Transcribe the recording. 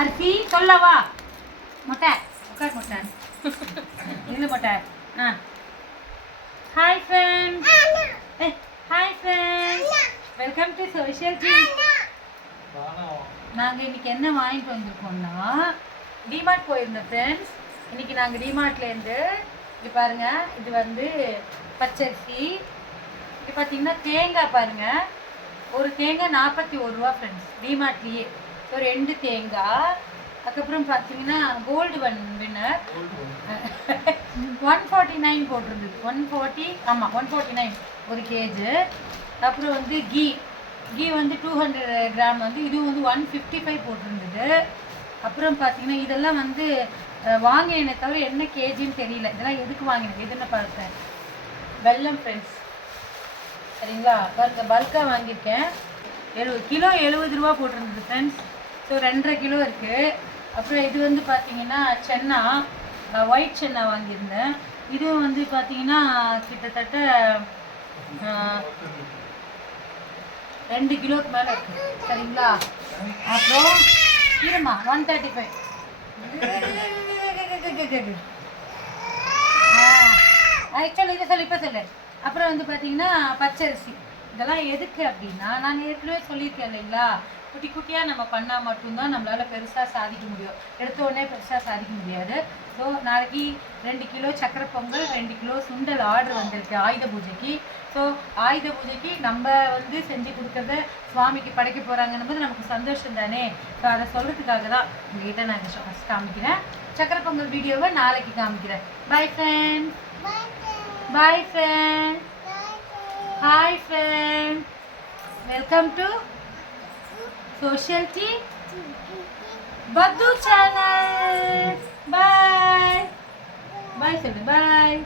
அரிசி சொல்லவா முட்டை உட்கார் முட்டை இல்லை முட்டை ஆ hi friends hi friends welcome to social team. நாங்கள் இன்னைக்கு என்ன வாங்கிட்டு வந்திருக்கோம்னா டிமார்ட் போயிருந்தோம் ஃப்ரெண்ட்ஸ். இன்னைக்கு நாங்கள் டிமார்ட்லேருந்து இது பாருங்கள், இது வந்து பச்சரிசி, இது பார்த்தீங்கன்னா தேங்காய் பாருங்கள், ஒரு தேங்காய் 41 ரூபா ஃப்ரெண்ட்ஸ் டிமார்ட்லேயே. ஸோ 2 தேங்காய். அதுக்கப்புறம் பார்த்தீங்கன்னா கோல்டு வின்னர் 149 போட்டிருந்தது. 140 ஆமாம் 149 ஒரு கேஜு. அப்புறம் வந்து கீ வந்து 200 கிராம் வந்து இதுவும் வந்து 155 போட்டிருந்தது. அப்புறம் பார்த்தீங்கன்னா இதெல்லாம் வந்து வாங்கினே தவிர என்ன கேஜின்னு தெரியல. இதெல்லாம் எதுக்கு வாங்கினேன் எதுன்னு பார்த்தேன். வெல்லம் ஃப்ரெண்ட்ஸ் சரிங்களா, பல்காக வாங்கியிருக்கேன். 70 கிலோ 70 ரூபா போட்டிருந்தது ஃப்ரெண்ட்ஸ். ஸோ 2.5 கிலோ இருக்குது. அப்புறம் இது வந்து பார்த்தீங்கன்னா சென்னா, ஒயிட் சென்னா வாங்கியிருந்தேன். இதுவும் வந்து பார்த்தீங்கன்னா கிட்டத்தட்ட 2 கிலோக்கு மேலே இருக்குது சரிங்களா. அப்புறம் இருமா 135 சொல்லு இதை சொல்லு இப்போ சொல்லு. அப்புறம் வந்து பார்த்தீங்கன்னா பச்சரிசி. இதெல்லாம் எதுக்கு அப்படின்னா நான் ஏற்கனவே சொல்லியிருக்கேன் இல்லைங்களா, குட்டி குட்டியாக நம்ம பண்ணால் மட்டும்தான் நம்மளால் பெருசாக சாதிக்க முடியும். எடுத்த உடனே பெருசாக சாதிக்க முடியாது. ஸோ நாளைக்கு 2 கிலோ சக்கரை பொங்கல், 2 கிலோ சுண்டல் ஆர்டர் வந்திருக்கு ஆயுத பூஜைக்கு. ஸோ ஆயுத பூஜைக்கு நம்ம வந்து செஞ்சு கொடுக்குறத சுவாமிக்கு படைக்க போகிறாங்கன்னு போது நமக்கு சந்தோஷம் தானே. ஸோ அதை சொல்கிறதுக்காக தான் உங்கள்கிட்ட நான் ஃபஸ்ட் காமிக்கிறேன். சக்கரை பொங்கல் வீடியோவை நாளைக்கு காமிக்கிறேன். Bye friends. Bye friends. Hi friends. Welcome to Social Tea Baddu channel. Bye. Bye. Bye.